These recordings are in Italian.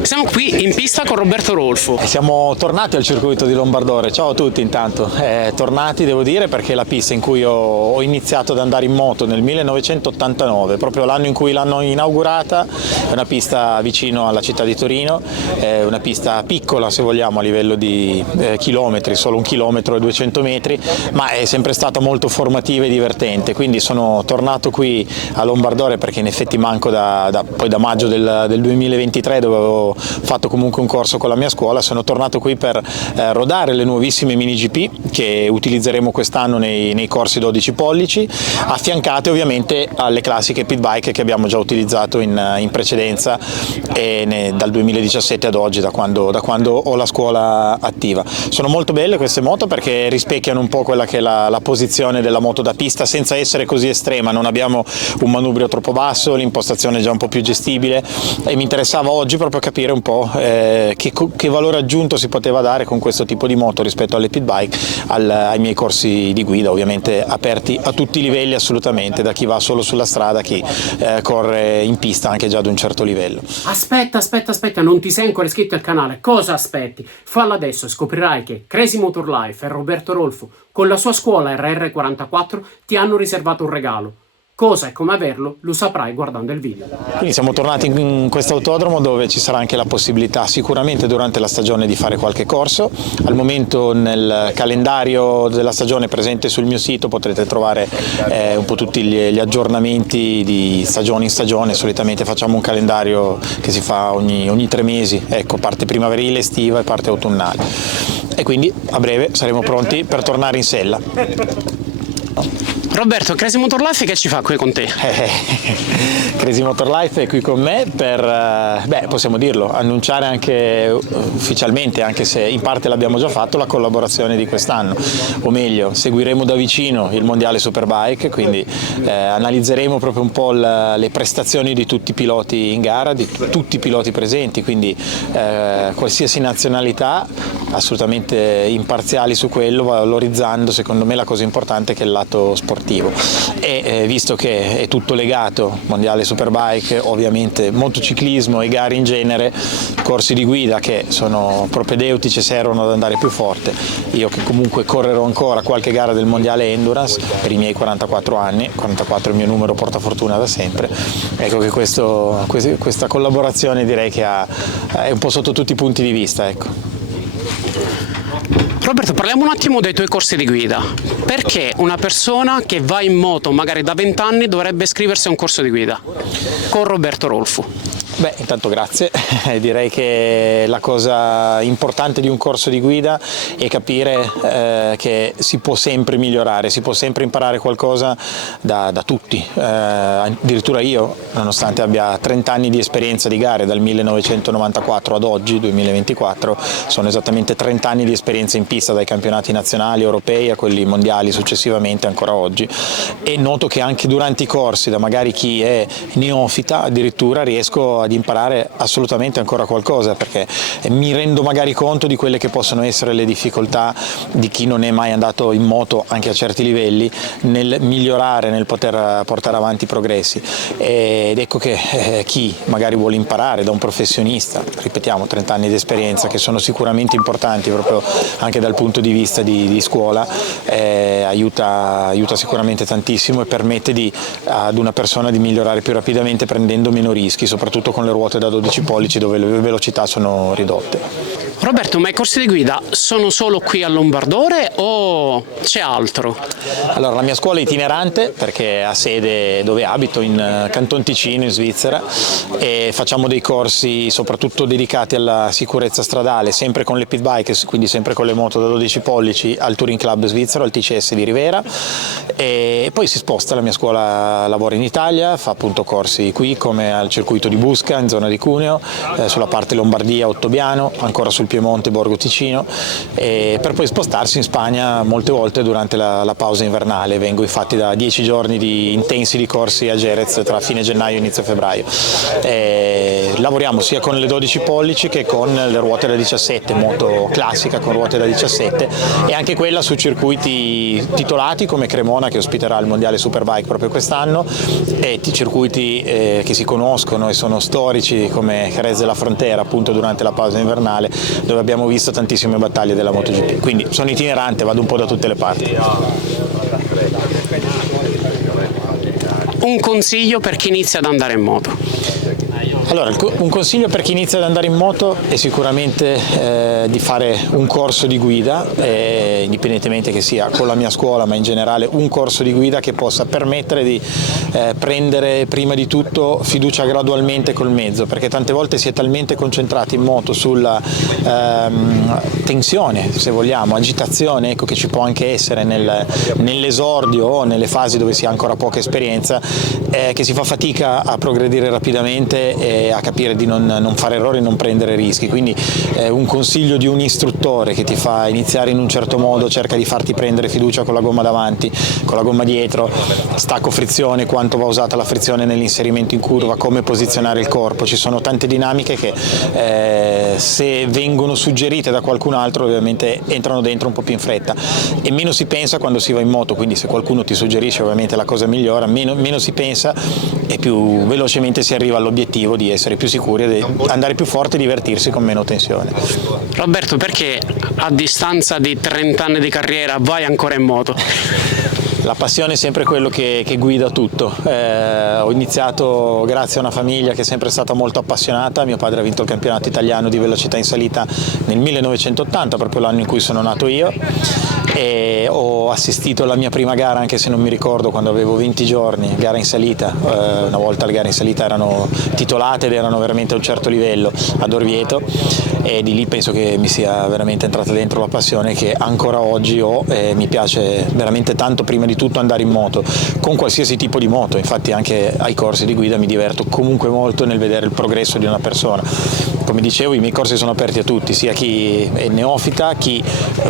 Siamo qui in pista con Roberto Rolfo. Siamo tornati al circuito di Lombardore. Ciao a tutti intanto. Tornati devo dire perché la pista in cui ho iniziato ad andare in moto nel 1989, proprio l'anno in cui l'hanno inaugurata, è una pista vicino alla città di Torino, è una pista piccola se vogliamo a livello di chilometri, solo 1 chilometro e 200 metri, ma è sempre stata molto formativa e divertente, quindi sono tornato qui a Lombardore perché in effetti manco poi da maggio del 2023 dove avevo fatto comunque un corso con la mia scuola. Sono tornato qui per rodare le nuovissime mini GP che utilizzeremo quest'anno nei corsi 12 pollici, affiancate ovviamente alle classiche pit bike che abbiamo già utilizzato in precedenza dal 2017 ad oggi, da quando ho la scuola attiva. Sono molto belle queste moto perché rispecchiano un po' quella che è la posizione della moto da pista senza essere così estrema, non abbiamo un manubrio troppo basso, l'impostazione è già un po' più gestibile e mi interessava oggi proprio capire un po' che valore aggiunto si poteva dare con questo tipo di moto rispetto alle pit bike ai miei corsi di guida, ovviamente aperti a tutti i livelli assolutamente, da chi va solo sulla strada a chi corre in pista anche già ad un certo livello. Aspetta, non ti sei ancora iscritto al canale, cosa aspetti? Fallo adesso e scoprirai che Crazy Motor Life e Roberto Rolfo con la sua scuola RR44 ti hanno riservato un regalo. Cosa e come averlo lo saprai guardando il video. Quindi siamo tornati in questo autodromo dove ci sarà anche la possibilità sicuramente durante la stagione di fare qualche corso. Al momento nel calendario della stagione presente sul mio sito potrete trovare un po' tutti gli aggiornamenti di stagione in stagione. Solitamente facciamo un calendario che si fa ogni 3 mesi, ecco, parte primaverile, estiva e parte autunnale. E quindi a breve saremo pronti per tornare in sella. Roberto, Crazy Motor Life che ci fa qui con te? Crazy Motor Life è qui con me per, possiamo dirlo, annunciare anche ufficialmente, anche se in parte l'abbiamo già fatto, la collaborazione di quest'anno, o meglio, seguiremo da vicino il Mondiale Superbike, quindi analizzeremo proprio un po' le prestazioni di tutti i piloti in gara, di tutti i piloti presenti, quindi qualsiasi nazionalità, assolutamente imparziali su quello, valorizzando secondo me la cosa importante che è il lato sportivo. E visto che è tutto legato, Mondiale Superbike, ovviamente motociclismo e gare in genere, corsi di guida che sono propedeutici e servono ad andare più forte, io che comunque correrò ancora qualche gara del Mondiale Endurance per i miei 44 anni, 44 è il mio numero portafortuna da sempre, ecco che questa collaborazione direi che è un po' sotto tutti i punti di vista, ecco. Roberto, parliamo un attimo dei tuoi corsi di guida. Perché una persona che va in moto magari da 20 anni dovrebbe iscriversi a un corso di guida con Roberto Rolfo? Beh, intanto grazie, direi che la cosa importante di un corso di guida è capire che si può sempre migliorare, si può sempre imparare qualcosa da tutti, addirittura io, nonostante abbia 30 anni di esperienza di gare dal 1994 ad oggi, 2024, sono esattamente 30 anni di esperienza in pista dai campionati nazionali, europei a quelli mondiali successivamente ancora oggi, e noto che anche durante i corsi, da magari chi è neofita, addirittura riesco ad imparare assolutamente ancora qualcosa, perché mi rendo magari conto di quelle che possono essere le difficoltà di chi non è mai andato in moto anche a certi livelli nel migliorare, nel poter portare avanti i progressi, ed ecco che chi magari vuole imparare da un professionista, ripetiamo 30 anni di esperienza che sono sicuramente importanti proprio anche dal punto di vista di scuola, aiuta sicuramente tantissimo e permette ad una persona di migliorare più rapidamente prendendo meno rischi, soprattutto con le ruote da 12 pollici dove le velocità sono ridotte. Roberto, ma i corsi di guida sono solo qui a Lombardore o c'è altro? Allora, la mia scuola è itinerante perché ha sede dove abito, in Canton Ticino, in Svizzera, e facciamo dei corsi soprattutto dedicati alla sicurezza stradale, sempre con le pit bike, quindi sempre con le moto da 12 pollici al Touring Club svizzero, al TCS di Rivera, e poi si sposta, la mia scuola lavora in Italia, fa appunto corsi qui come al circuito di Busca in zona di Cuneo, sulla parte Lombardia, Ottobiano, ancora sul Piemonte Piemonte, Borgo Ticino, per poi spostarsi in Spagna molte volte durante la pausa invernale. Vengo infatti da 10 giorni di intensi di corsi a Jerez tra fine gennaio e inizio febbraio. Lavoriamo sia con le 12 pollici che con le ruote da 17, moto classica con ruote da 17, e anche quella su circuiti titolati come Cremona, che ospiterà il mondiale Superbike proprio quest'anno, e circuiti che si conoscono e sono storici come Jerez de la Frontera, appunto durante la pausa invernale, dove abbiamo visto tantissime battaglie della MotoGP. Quindi sono itinerante, vado un po' da tutte le parti. Un consiglio per chi inizia ad andare in moto? Allora, un consiglio per chi inizia ad andare in moto è sicuramente di fare un corso di guida, indipendentemente che sia con la mia scuola, ma in generale un corso di guida che possa permettere di prendere prima di tutto fiducia gradualmente col mezzo, perché tante volte si è talmente concentrati in moto sulla tensione, se vogliamo, agitazione, ecco, che ci può anche essere nell'esordio o nelle fasi dove si ha ancora poca esperienza, che si fa fatica a progredire rapidamente e a capire di non fare errori e non prendere rischi. Quindi un consiglio di un istruttore che ti fa iniziare in un certo modo, cerca di farti prendere fiducia con la gomma davanti, con la gomma dietro, stacco frizione, quanto va usata la frizione nell'inserimento in curva, come posizionare il corpo. Ci sono tante dinamiche che se vengono suggerite da qualcun altro ovviamente entrano dentro un po' più in fretta e meno si pensa quando si va in moto, quindi se qualcuno ti suggerisce ovviamente la cosa migliora, meno si pensa e più velocemente si arriva all'obiettivo di essere più sicuri e di andare più forte e divertirsi con meno tensione. Roberto, perché a distanza di 30 anni di carriera vai ancora in moto? La passione è sempre quello che guida tutto. Ho iniziato grazie a una famiglia che è sempre stata molto appassionata. Mio padre ha vinto il campionato italiano di velocità in salita nel 1980, proprio l'anno in cui sono nato io, e ho assistito alla mia prima gara, anche se non mi ricordo, quando avevo 20 giorni, gara in salita. Una volta le gare in salita erano titolate ed erano veramente a un certo livello ad Orvieto, e di lì penso che mi sia veramente entrata dentro la passione che ancora oggi ho. Mi piace veramente tanto, prima di tutto, andare in moto, con qualsiasi tipo di moto. Infatti anche ai corsi di guida mi diverto comunque molto nel vedere il progresso di una persona. Come dicevo, i miei corsi sono aperti a tutti, sia chi è neofita, chi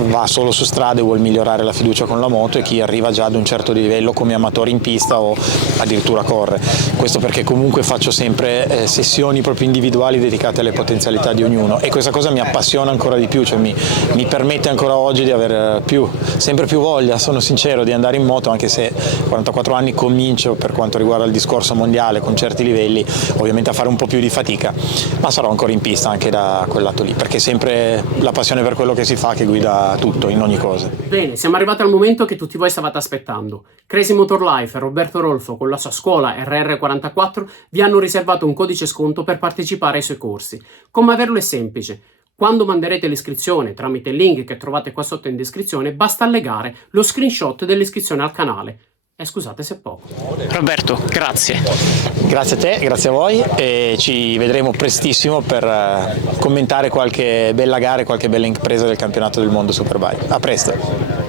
va solo su strada e vuol migliorare la fiducia con la moto, e chi arriva già ad un certo livello come amatore in pista o addirittura corre. Questo perché comunque faccio sempre sessioni proprio individuali dedicate alle potenzialità di ognuno, e questa cosa mi appassiona ancora di più, cioè mi permette ancora oggi di avere sempre più voglia, sono sincero, di andare in moto, anche se a 44 anni comincio, per quanto riguarda il discorso mondiale, con certi livelli ovviamente a fare un po' più di fatica, ma sarò ancora in pista anche da quel lato lì, perché è sempre la passione per quello che si fa che guida tutto, in ogni cosa. Bene, siamo arrivati al momento che tutti voi stavate aspettando. Crazy Motor Life e Roberto Rolfo, con la sua scuola RR44, vi hanno riservato un codice sconto per partecipare ai suoi corsi. Come averlo è semplice. Quando manderete l'iscrizione tramite il link che trovate qua sotto in descrizione, basta allegare lo screenshot dell'iscrizione al canale. E scusate se è poco. Roberto, grazie. Grazie a te, grazie a voi, e ci vedremo prestissimo per commentare qualche bella gara e qualche bella impresa del campionato del mondo Superbike. A presto!